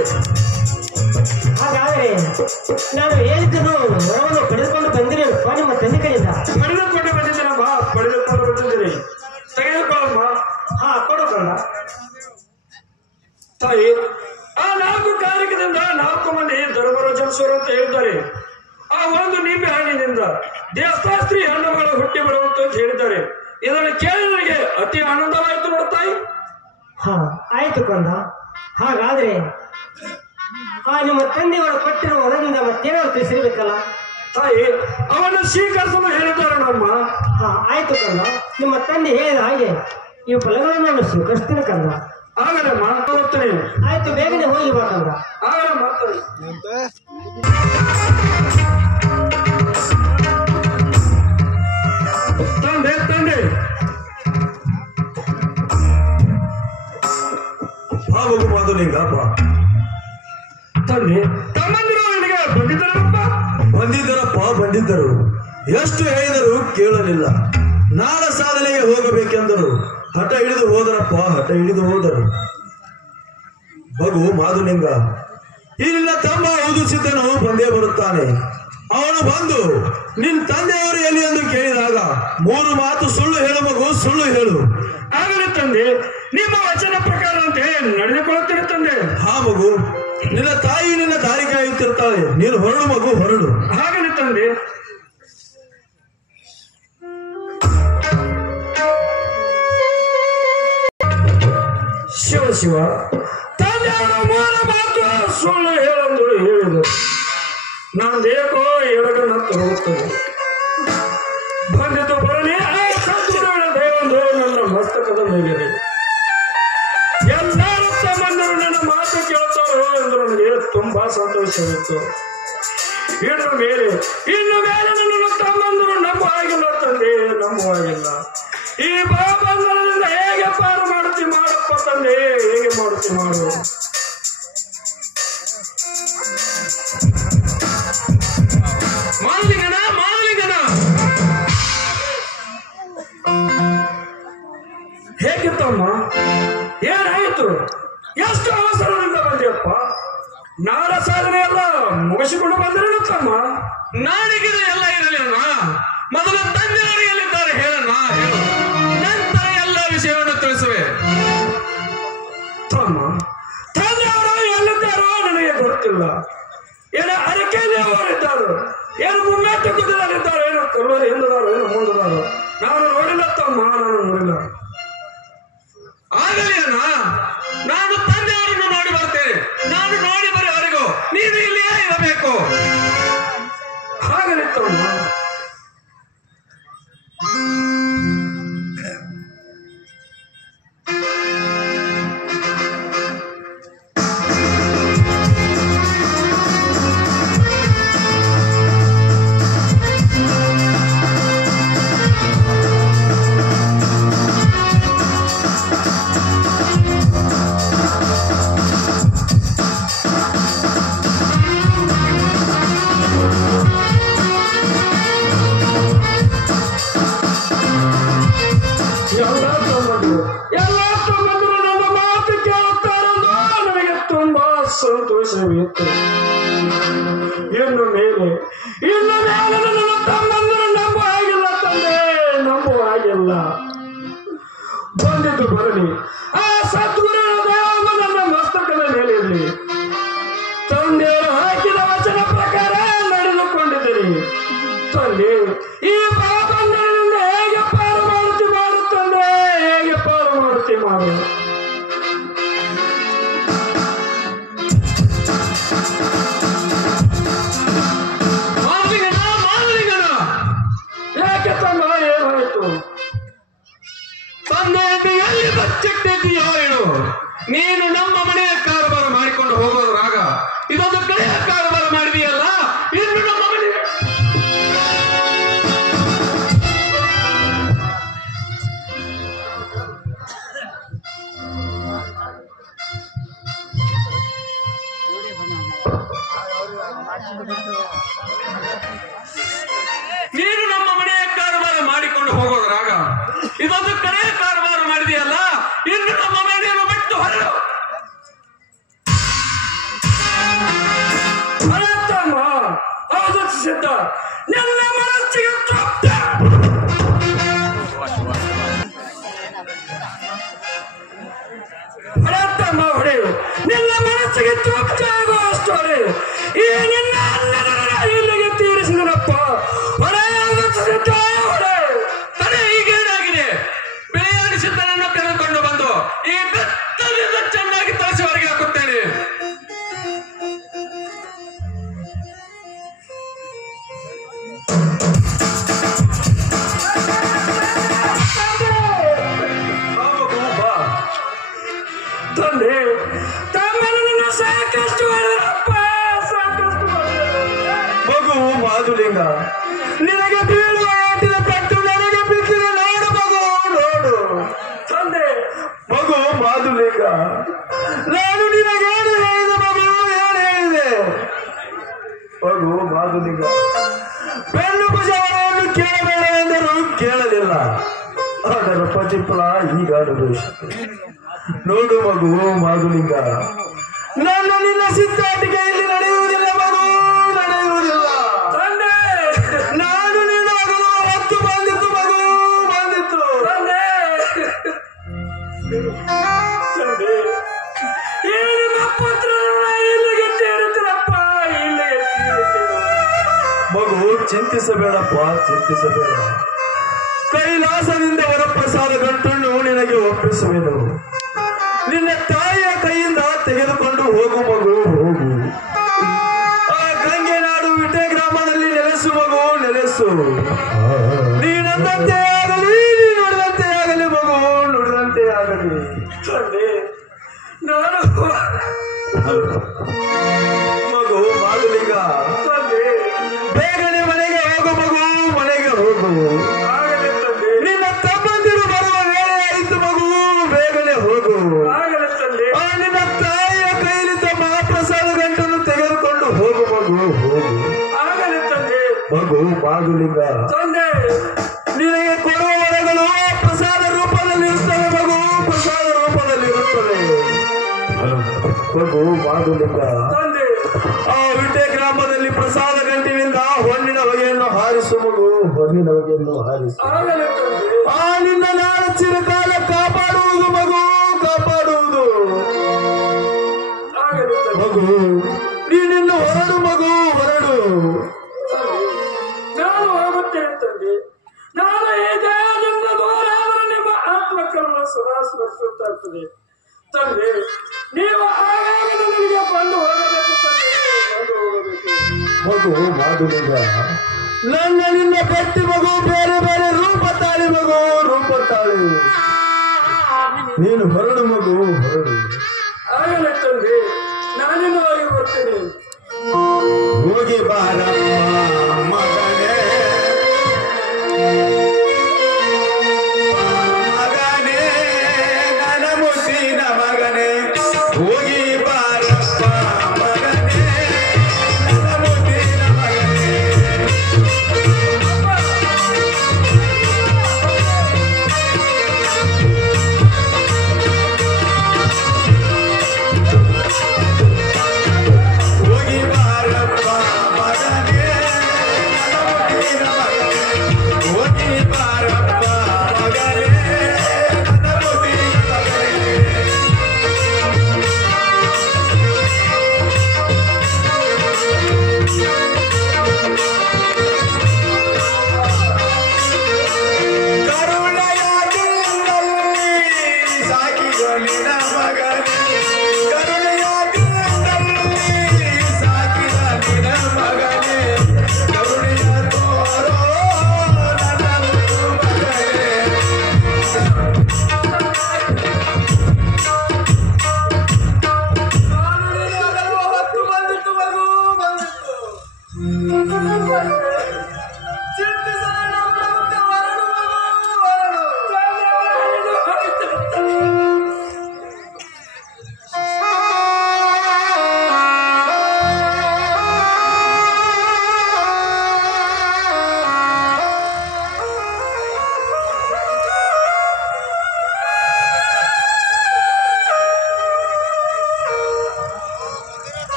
ಹಾಗಾದ್ರೆ ನಾನು ಹೇಳಿದ್ದನ್ನು ವರವನ್ನು ಪಡೆದುಕೊಂಡು ಬಂದಿರಪ್ಪ ನಿಮ್ಮ ತಂದೆ ಕೈಯಿಂದ. ಪಡೆದುಕೊಂಡು ಬಂದಿದ್ದೀನಮ್ಮ, ಪಡೆದುಕೊಂಡು ಬಂದಿದ್ದೀನಿ. ತೆಗೆದುಕೊಳ್ಳಮ್ಮ. ಹಾ ಕೊಡೋಕಲ್ಲ. ತಾಯಿ, ಆ 4 ಕಾರ್ಯಕ್ರಮದಿಂದ 4 ಮಂದಿ ದೊರಬರು ಜನಿಸೋರು ಅಂತ ಹೇಳ್ತಾರೆ. ಆ ಒಂದು ನಿಂಬೆ ಹಣ್ಣಿನಿಂದ ದೇವಸ್ಥಾಸ್ತ್ರೀ ಹಣ್ಣುಗಳು ಹುಟ್ಟಿ ಬರುವಂತ ಹೇಳಿದ್ದಾರೆ. ಇದನ್ನು ಕೇಳಿ ನನಗೆ ಅತಿ ಆನಂದವಾಯಿತು ನೋಡ್ತಾಯಿ. ಹಾ ಆಯ್ತು ಕೊಂದ. ಹಾಗಾದ್ರೆ ನಿಮ್ಮ ತಂದೆಯವರು ಕೊಟ್ಟಿರುವ ಹೊರದಿಂದ ಮತ್ತೇನಾದ್ರು ತಿಳಿಸಿರ್ಬೇಕಲ್ಲ ತಾಯಿ, ಅವನು ಸ್ವೀಕರಿಸಲು ಹೇಳಿದ್ದಾರೆ ನಮ್ಮ. ಹಾ ಆಯ್ತು ಕಂದ, ನಿಮ್ಮ ತಂದೆ ಹೇಳಿದ ಹಾಗೆ ಈ ಫಲಗಳನ್ನು ನಾನು ಸ್ವೀಕರಿಸ್ತೀನಿ ಕಂದ. ಆಗಲಮ್ಮ ಹೋಗ್ತೇನೆ. ಆಯ್ತು, ಬೇಗನೆ ಹೋಗಿ ಬಾ ಕಂದ. ಆಗಲಮ್ಮ ತಾಯಿ. ತಂದೆ ತಂದೆ ಬಾಬು ಮಾಧುಲಿಂಗ ಬಾ. ತಂದೆ, ತಮ್ಮಂದಿರು ನನಗೆ ಬಂದಿದ್ದಾರಪ್ಪ. ಬಂದಿದ್ದರು. ಎಷ್ಟು ಹೇಳಿದರೂ ಕೇಳಲಿಲ್ಲ. ನಾಡ ಸಾಧನೆಗೆ ಹೋಗಬೇಕೆಂದರು. ಹಠ ಹಿಡಿದು ಹೋದರು. ಬಗು ಮಾಧುಲಿಂಗ, ಈ ನಿನ್ನ ತಮ್ಮ ಊದುಸಿದ್ದನು ಬಂದೇ ಬರುತ್ತಾನೆ. ಅವನು ಬಂದು ನಿನ್ ತಂದೆಯವರು ಎಲ್ಲಿ ಎಂದು ಕೇಳಿದಾಗ 3 ಮಾತು ಸುಳ್ಳು ಹೇಳು ಮಗು, ಸುಳ್ಳು ಹೇಳು. ಆಗಲಿ ತಂದೆ, ನಿಮ್ಮ ವಚನ ಪ್ರಕಾರದಂತೆ ನಡೆದುಕೊಳ್ಳುತ್ತೇನೆ ತಂದೆ. ಹಾ ಮಗು, ನಿನ್ನ ತಾಯಿ ನಿನ್ನ ದಾರಿ ಕಾಯುತ್ತಿರ್ತಾಳೆ. ನೀನು ಹೊರಡು ಮಗು, ಹೊರಡು. ಆಗಲಿ ತಂದೆ. ಶಿವ ಶಿವ, ತಂದೆಯವರ 3 ಮಾತು ಸುಳ್ಳು ಹೇಳೆಂದು ಹೇಳಿದರು. ನಂದೇಕೋ ಎಡಗನ್ನತ್ತು ಹೋಗುತ್ತದೆ. ಬಂದಿತು ಬರಲಿ, ಆ ಸದ್ಗುರುಗಳ ದಯವಂದು ನನ್ನ ಮಸ್ತಕದ ಮೇಲಿದೆ. ಎಲ್ಲರೂ ತಮ್ಮಂದರು ನನ್ನ ಮಾತು ಕೇಳುತ್ತಾರೋ ಎಂದು ನನಗೆ ತುಂಬಾ ಸಂತೋಷವಿತ್ತು. ಇನ್ನು ಮೇಲೆ ನನ್ನ ತಮ್ಮಂದರು ನಂಬುವಾಗಿಲ್ಲ ತಂದೆ, ನಂಬುವಾಗಿಲ್ಲ. ಈ ಬಾಬಂಧನದಿಂದ ಹೇಗೆ ಪಾರು ಮಾಡಪ್ಪ ತಂದೆ, ಹೇಗೆ ಮಾಡು. ಮಾಲಿಂಗನ ಹೇಗಿತ್ತಮ್ಮ? ಏನಾಯಿತು? ಎಷ್ಟು ಅವಸರದಿಂದ ಬಂದಿಯಪ್ಪ? ನಾಡ ಸಾಧನೆ ಎಲ್ಲ ಮುಗಿಸಿಕೊಂಡು ಬಂದಿರುತ್ತಮ್ಮ. ನಾಡಿಗೆ ಎಲ್ಲ ಇರಲಿ ಅಣ್ಣ. ಮೊದಲು ತಂದೆಯವರು ಎಲ್ಲಿದ್ದಾರೆ ಹೇಳಣ್ಣ, ಹೇಳು. ನಂತರ ಎಲ್ಲ ವಿಷಯವನ್ನು ತಿಳಿಸುವೆ. ತಮ್ಮ, ತಂದೆಯವರು ಎಲ್ಲಿದ್ದಾರೋ ನನಗೆ ಗೊತ್ತಿಲ್ಲ. ಏನು ಅರಕೆಯಲ್ಲಿ ಅವರಿದ್ದಾರೋ, ಏನು ಮುಮ್ಮೆಟ್ಟು ಗುಡ್ಡದಲ್ಲಿದ್ದಾರೋ, ಏನು ಕಲ್ಲೂರು ಹಿಂದದಾರೋ, ಏನು ಮುಂದದಾರೋ ನಾನು ನೋಡಿಲ್ಲ ತಮ್ಮ, ನಾನು ನೋಡಿಲ್ಲ. ಆಗಲಿ ಅಣ್ಣ, ನಾನು ತಂದೆಯವರನ್ನು ನೋಡಿ ಬರ್ತೇನೆ. ನಾನು ನೋಡಿ ಬರೋವರೆಗೂ ನೀನು ಇಲ್ಲಿಯೇ ಇರಬೇಕು. ಆಗಲಿ ತಮ್ಮ. ಎಲ್ಲ ತಮ್ಮಂದರು ನನ್ನ ಮಾತು ಕೇಳುತ್ತಾರೆಂದು ನನಗೆ ತುಂಬಾ ಸಂತೋಷವಿತ್ತು. ಇನ್ನು ಮೇಲೆ ನನ್ನ ತಮ್ಮಂದರು ನಂಬುವ ಹಾಗಿಲ್ಲ ತಂದೆ, ನಂಬುವ ಹಾಗಿಲ್ಲ. ಬಂದಿದ್ದು ಬರಲಿ, ಆ ಸದ್ಗುರುಗಳ ದಯವನ್ನು ನನ್ನ ಮಸ್ತಕದ ಮೇಲೆ ಇರಲಿ. ತಂದೆಯವರು ಹಾಕಿದ ವಚನ ಪ್ರಕಾರ ನಡೆದುಕೊಂಡಿದ್ದೀರಿ ತಂದೆ. ಈ ಬಾಬಂಧನದಿಂದ ಹೇಗೆ ಪಾರು ಮಾಡುತ್ತಿ ಹೇಗೆ ಪಾರು ಮಾಡುತ್ತಿ ಮಾಡು. ಮಾಲಿಂಗನ ಯಾಕೆ ತಮ್ಮ, ಏನಾಯಿತು? ತಂದೆಯನ್ನು ಎಲ್ಲಿ ಬಚ್ಚಿಟ್ಟಿದ್ದೀಯೋ ಹೇಳು. ನೀನು ನಮ್ಮ ಮನೆಯ ಕಾರುಬಾರ ಮಾಡಿಕೊಂಡು ಹೋಗೋದ್ರಾಗ ಇದೊಂದು ಕಡೆಯ ಕಾರುಬಾರ ಮಾಡಿದೆಯಲ್ಲ. ಇನ್ನು ನಮ್ಮ ಮನೆ ಇದೊಂದು ಕಡೆ ಕಾರವಾರ ಮಾಡಿದೆಯಲ್ಲ, ಇನ್ನು ನಮ್ಮ ಮನೆಯನ್ನು ಬಿಟ್ಟು ಹೊರಡು. ಹೌದು ಸಿದ್ಧ, ನನ್ನ ಮನಸ್ಸಿಗೆ ತೃಪ್ತ. ಹೊಡೆಯತ್ತಮ್ಮ ಹೊಡೆಯು, ನಿನ್ನ ಮನಸ್ಸಿಗೆ ತೃಪ್ತಿ ಆಗುವಷ್ಟು ಹೊಡೆಯು. ಈ ನಿನ್ನ ಇಲ್ಲಿಗೆ ತೀರಿಸಿದನಪ್ಪ. ಹೊಡೆಯುವುದು ಸಿದ್ಧ, ಹೊಡೆಯು. ತಡೆ, ಈಗೇನಾಗಿದೆ? ಬಿಳಿಯಾಡಿ ಸಿದ್ಧನನ್ನು ಕರೆದುಕೊಂಡು ಬಂದು ಈ ಬೆತ್ತದಿಂದ ಚೆನ್ನಾಗಿ ತರಿಸಿ ಹೊರಗೆ ಹಾಕುತ್ತೇನೆ. ತಂದೆ ತಮ್ಮನನ್ನು ಸಾಕಷ್ಟು ಹೊಡೆದಪ್ಪ, ಸಾಕಷ್ಟು ಮಗು ಮಾಧುಲಿಂಗ, ನಿನಗೆ ಬೀಳುವ ಏಟಿನ ಪೆಟ್ಟು ನನಗೆ ಬಿದ್ದಿದೆ. ನೋಡು ಮಗು, ನೋಡು. ತಂದೆ ಮಗು ಮಾಧುಲಿಂಗ, ನಾನು ನಿನಗೇನು ಹೇಳಿದೆ ಮಗು, ಏನು ಹೇಳಿದೆ? ಮಗು ಮಾಧುಲಿಂಗ, ಬೆನ್ನು ಭುಜವನ್ನು ಕೇಳಬೇಡ ಎಂದರೂ ಕೇಳಲಿಲ್ಲ. ಅದರ ಪ್ರತಿಫಲ ಈಗ ಅನುಭವಿಸುತ್ತೆ. ನೋಡು ಮಗು ಮಾಧುಲಿಂಗ, ನನ್ನ ನಿನ್ನ ಸಿದ್ಧಾಟಿಕೆ ಇಲ್ಲಿ ನಡೆಯುವುದಿಲ್ಲ ಮಗು, ನಡೆಯುವುದಿಲ್ಲ. ತಂದೆ ನಾನು ನಿನ್ನ ಅಗಲುವ ಹೊತ್ತು ಬಂದಿತ್ತು ಮಗು, ಬಂದಿತ್ತು. ತಂದೆ ತಂದೆ ಈ ನಿಮ್ಮ ಪುತ್ರರನ್ನ ಇಲ್ಲಿಗೆ ತೀರುತ್ತರಪ್ಪ, ಇಲ್ಲಿಗೆ ತೀರುತ್ತೀರ. ಮಗು ಚಿಂತಿಸಬೇಡಪ್ಪ, ಚಿಂತಿಸಬೇಡ. ಕೈಲಾಸದಿಂದ ವರಪ್ರಸಾದ ಗಂಟನ್ನು ನಿನಗೆ ಒಪ್ಪಿಸುವೆನು. ನಿನ್ನ ತಾಯಿಯ ಕೈಯಿಂದ ತೆಗೆದುಕೊಂಡು ಹೋಗು ಮಗು, ಹೋಗು. ಆ ಗಂಗೆನಾಡು ವಿಟೆ ಗ್ರಾಮದಲ್ಲಿ ನೆಲೆಸು ಮಗು, ನೆಲೆಸು. ನೀನಂದಂತೆ ಆಗಲಿ, ನೀ ನುಡಿದಂತೆ ಆಗಲಿ ಮಗು, ನುಡಿದಂತೆ ಆಗಲಿ. ತಂದೆ ನಾನು ಮಗು ಮಾಧುಲಿಂಗ, ತಂದೆ ಬೇಗನೆ ಮನೆಗೆ ಹೋಗು ಮಗು, ಮನೆಗೆ ಹೋಗು. ಆಗಲಿ ತಂದೆ, ನಿನ್ನ ತಮ್ಮಂದಿರು ಬರುವ ವೇಳೆ ಆಯಿತು ಮಗು, ಬೇಗನೆ ಹೋಗು. ಆಗಲಿ ತಂದೆ. ನಿನ್ನ ತಾಯಿಯ ಕೈಲಿದ್ದ ಮಹಾಪ್ರಸಾದ ಗಂಟನ್ನು ತೆಗೆದುಕೊಂಡು ಹೋಗು ಮಗು, ಹೋಗು. ಆಗಲಿ ತಂದೆ. ಮಗು ಮಾಧುಲಿಂಗ, ತಂದೆ ನಿನಗೆ ಕೊಡುವ ವರಗಳು ಪ್ರಸಾದ ರೂಪದಲ್ಲಿರುತ್ತವೆ ಮಗು, ಪ್ರಸಾದ ರೂಪದಲ್ಲಿರುತ್ತವೆ. ಮಗು ಮಾಧುಲಿಂಗ, ತಂದೆ ಆ ವಿಟೆ ಗ್ರಾಮದಲ್ಲಿ ಪ್ರಸಾದ ಗಂಟಿನಿಂದ ಹೊನ್ನಿನ ಹೊಗೆಯನ್ನು ಹಾರಿಸು ಮಗು, ಹೊನ್ನಿನ ಹೊಗೆಯನ್ನು ಹಾರಿಸು. ಆಗಲಿ ತಂದೆ. ಆ ನಿನ್ನ ನಾಡ ಚಿರಕಾಲ ಕಾಪಾಡುವುದು ಮಗು, ಕಾಪಾಡುವುದು. ಆಗಲಿ ತಂದೆ. ಮಗು ನೀನಿನ್ನು ಹೊರಡು ಮಗು, ಹೊರಡು. ನಾನು ಹೋಗುತ್ತೇನೆ ತಂದೆ. ನಾನು ಈ ದೇಹದಿಂದ ದೂರ ಆದರೂ ನಿಮ್ಮ ಆತ್ಮಕರ್ಮ ಸದಾ ಸ್ಮರಿಸುತ್ತಾಗ್ತದೆ ತಂದೆ. ನೀವು ಆಗಾಗ ನನಗೆ ಬಂದು ಹೋಗಬೇಕು ತಂದೆ, ಬಂದು ಹೋಗಬೇಕು. ಮಗು ಮಾಧುಲಿಂಗ, ನನ್ನ ನಿನ್ನ ಗಟ್ಟಿ ಮಗು ಬೇರೆ ಬೇರೆ ರೂಪ ತಾಳಿ ಮಗು, ರೂಪ ತಾಳಿ. ನೀನು ಹೊರಡು ಮಗು, ಹೊರಡು. ಆಗಲಿ ತಂದೆ, ನಾನಿನ್ನು ಹೋಗಿ ಬರ್ತೀನಿ. ಹೋಗಿ ಬಾರಮ್ಮ ಮಗನೇ, ಮಗನೇ ನನ್ನ ಮುಸಿನ ಮಗನೇ, ಹೋಗಿ ಬಾರಪ್ಪ ಮಗನೇ, ನನ್ನ ಮುಸಿನ ಮಗನೇ. ಹೋಗಿ ಬಾರಪ್ಪ ಮಗನೇ.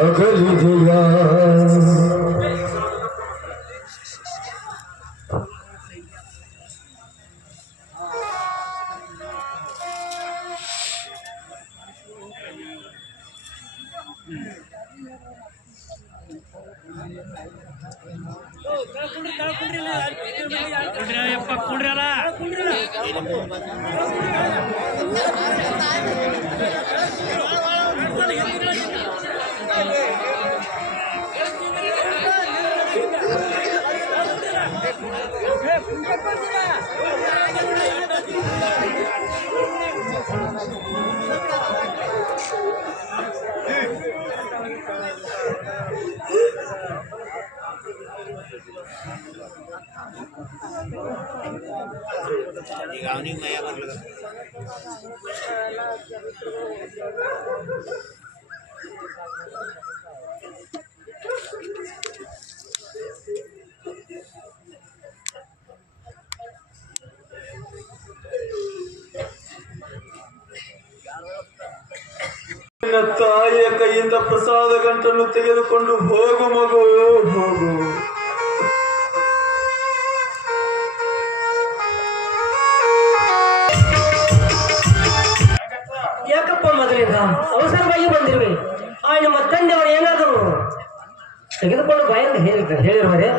ಅಗಲಿದೆಯ ನಿನ್ನ ತಾಯಿಯ ಕೈಯಿಂದ ಪ್ರಸಾದ ಗಂಟನ್ನು ತೆಗೆದುಕೊಂಡು ಹೋಗು ಮಗು, ಹೋಗು. ಯಾಕಪ್ಪ ಮೊದಲಿಂದ ಅವಸರವಾಗಿ ಬಂದಿರುವೆ? ನಿಮ್ಮ ತಂದೆಯವರು ಏನಾದರೂ ತೆಗೆದುಕೊಂಡು ಬಾಯಿಂದ ಹೇಳಿರುವರೆ?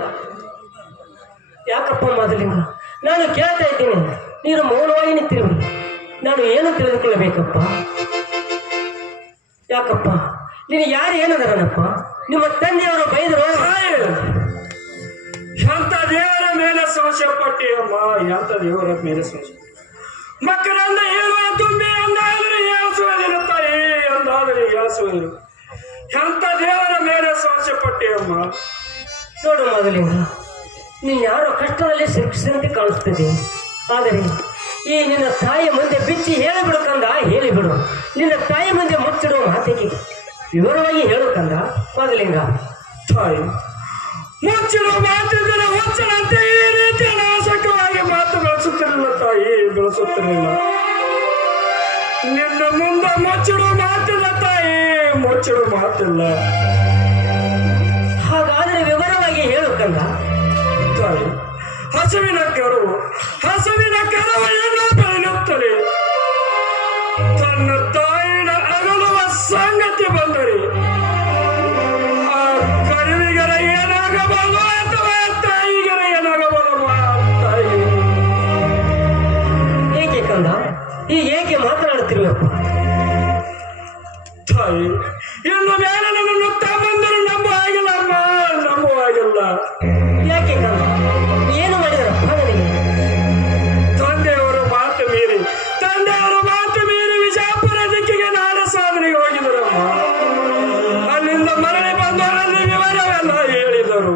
ಯಾಕಪ್ಪ ಮೊದಲಿಂದ ನಾನು ಕೇಳ್ತಾ ಇದ್ದೀನಿ, ನೀನು ಮೌನವಾಗಿ ನಿಂತಿರುವೆ. ನಾನು ಏನು ತಿಳಿದುಕೊಳ್ಳಬೇಕಪ್ಪ? ಯಾಕಪ್ಪ ನೀನು ಯಾರು ಏನದರನಪ್ಪ? ನಿಮ್ಮ ತಂದೆಯವರು ಬೈದರು. ಎಂತ ದೇವರ ಮೇಲೆ ಸಂಶಯ ಪಟ್ಟಿ ಅಮ್ಮ, ಎಂತ ದೇವರ ಮೇಲೆ ಸಂಶಯ. ಮಕ್ಕಳಂದ ಹೇಳುವ ತುಂಬಿ ಅಂದಾದರೆ ಏಳಿಸುವುದಿಲ್ಲ ತಾಯಿ, ಅಂದಾದರೆ ಏಳಿಸುವುದಿಲ್ಲ. ಎಂತ ದೇವರ ಮೇಲೆ ಸಂಶಯ ಪಟ್ಟಿ ಅಮ್ಮ. ನೋಡು ಮೊದಲಿಂದ ನೀನು ಯಾರೋ ಕಷ್ಟದಲ್ಲಿ ಸಿಕ್ಕಿಸಿದಂತೆ ಕಾಣಿಸ್ತಿದೆ. ಆದರೆ ಈ ನಿನ್ನ ತಾಯಿ ಮುಂದೆ ಬಿಚ್ಚಿ ಹೇಳಿಬಿಡು ಕಂದ, ಹೇಳಿಬಿಡು. ನಿನ್ನ ತಾಯಿ ಮುಂದೆ ಮುಚ್ಚಿಡುವ ಮಾತಿಗೆ ವಿವರವಾಗಿ ಹೇಳು ಕಂದ ಮೊದಲಿಂಗ. ತಾಯಿ ಮುಚ್ಚಿಡುವ ಮಾತಿದ್ದರೆ ಹುಚ್ಚನಂತೆ ಈ ರೀತಿ ನಾಶಕವಾಗಿ ಮಾತು ಬೆಳೆಸುತ್ತಿರಲಿಲ್ಲ ತಾಯಿ, ಬೆಳೆಸುತ್ತಿರಲಿಲ್ಲ. ನಿನ್ನ ಮುಂದೆ ಮುಚ್ಚಿಡುವ ಮಾತಿಲ್ಲ ತಾಯಿ, ಮುಚ್ಚಿಡುವ ಮಾತಿಲ್ಲ. ಹಾಗಾದರೆ ವಿವರವಾಗಿ ಹೇಳು ಕಂದ. ತಾಯಿ ಹಸುವಿನ ಕರುವು ಏನು ಬೆಳೆಯುತ್ತದೆ. ತನ್ನ ತಾಯಿನ ಅಗಲುವ ಸಂಗತಿ ಬಂದರೆ ಆ ಕರುವಿಗರ ಏನಾಗಬಹುದು ಅಥವಾ ತಾಯಿಗರ ಏನಾಗಬಹುದು? ತಾಯಿ ಏಕೆ ಕಂದ ಏಕೆ ಮಾತನಾಡುತ್ತಿರುವಪ್ಪ? ತಾಯಿ ಇನ್ನು ಮೇಲೆ ನನ್ನನ್ನು ತಮ್ಮಂದರು ನಂಬುವ ಆಗಿಲ್ಲ ಅಮ್ಮ, ನಂಬುವ ಆಗಿಲ್ಲ. ಯಾಕೆ ಕಂದ ಏನು ಮಾಡಿದರಪ್ಪ ನನಗೆ? ತಂದೆಯವರ ಮಾತು ಮೀರಿ ವಿಜಯಪುರ ದಿಕ್ಕಿಗೆ ನಾಡ ಸಾಧನೆಗೆ ಹೋಗಿದರಮ್ಮ. ಅಲ್ಲಿಂದ ಮರಳಿ ಬಂದವರಲ್ಲಿ ವಿವರವೆಲ್ಲ ಹೇಳಿದರು.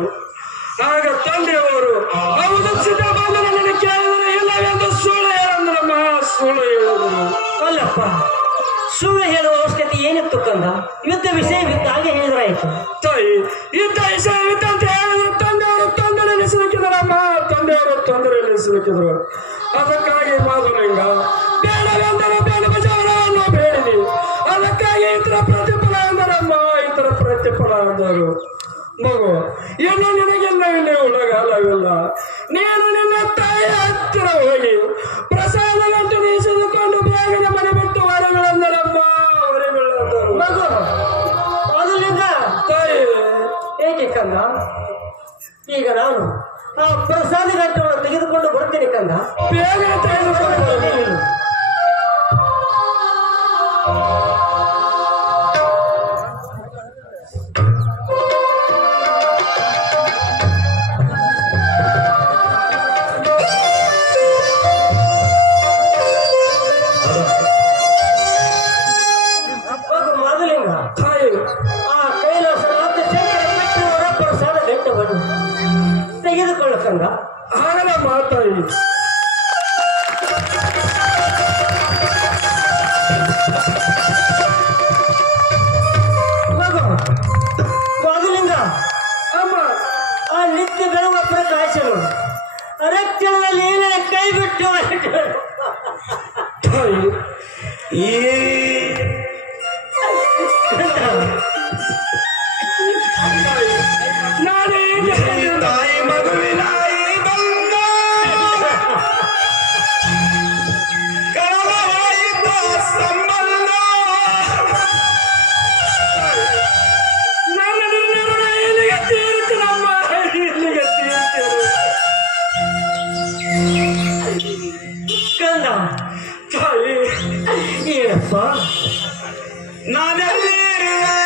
ಆಗ ತಂದೆಯವರು ಹೌದು ಸಿದ್ಧ ಬಂದು ನನ್ನನ್ನು ಕೇಳಿದರೆ ಇಲ್ಲವೆಂದು ಸುಳ್ಳು ಹೇಳಂದ್ರಮ್ಮ, ಸುಳ್ಳು ಹೇಳಿದರು. ಅಲ್ಲಪ್ಪ, ಸುಳ್ಳು ಹೇಳುವ ಅವಶ್ಯಕತೆ ಏನಿತ್ತು ಕಂದ? ಯುದ್ಧ ವಿಷಯವಿತ್ತು, ಹಾಗೆ ಹೇಳಿದ್ರಾಯ್ತು. ತಾಯಿ ಯುದ್ಧ ವಿಷಯವಿತ್ತು ಅಂತ ಹೇಳಿದ್ರು. ತಂದೆಯವರು ತೊಂದರೆಯಲ್ಲಿ ಸಿಲುಕಿದರಮ್ಮ, ತಂದೆಯವರು ತೊಂದರೆಯಲ್ಲಿ ಸಿಲುಕಿದರು. ಅದಕ್ಕಾಗಿ ಮಾಧುಲಿಂಗ ಬೇಡವೆಂದರೆ ಬೇಡ ಬಜಾರವನ್ನು ಬೇಡಿದಿ. ಅದಕ್ಕಾಗಿ ಇತರ ಪ್ರತಿಫಲ ಎಂದರಮ್ಮ, ಇತರ ಪ್ರತಿಫಲ ಎಂದರು. ಮಗು ಇನ್ನು ನಿನಗೆಲ್ಲ ಇಲ್ಲಿ ಉಳಗಾಲವಿಲ್ಲ. ನೀನು ನಿನ್ನ ತಾಯಿ ಹತ್ತಿರ ಹೋಗಿ ಪ್ರಸಾದ ಗಂಟೆ ನೀಸಿದುಕೊಂಡು ಬೇಗನೆ ಮನೆ ಬಿಟ್ಟು ಹೊರಗಳಂದರಮ್ಮ, ಹೊರಗಳಂದರು. ಮಗು ಮೊದಲಿಂದ ತಾಯಿ ಏಕೆ ಕಂದ? ಈಗ ನಾನು ಆ ಪ್ರಸಾದ ಘಟ್ಟವನ್ನು ತೆಗೆದುಕೊಂಡು ಬರ್ತೀನಿ ಕಂದ. ಬೇಗನೆ ತೆಗೆದುಕೊಂಡು ಬನ್ನಿ. ಮೊದಲಿಂಗ ತಾಯಿ ಆ ಕೈಲಾಸನಾಥ ಶಂಕರ ಬಿಟ್ಟುವರ ಪ್ರಸಾದ ಘಟ್ಟವನ್ನು ತೆಗೆದುಕೊಳ್ಳ ಕಂದ. ಆಗಲ್ಲ ಮಾತಾಯಿ. ಮಗು ಮೊದಲಿಂಗ ಅಮ್ಮ ಆ ನಿತ್ಯ ಬೆಳಗುವ ಪ್ರಕಾಶನು ಅರಕ್ಷಣದಲ್ಲಿ ಏನೇ ಕೈ ಬಿಟ್ಟು ತಾಯಿ ಕಂದ ನಾನೆಲ್ಲಿರುವೆ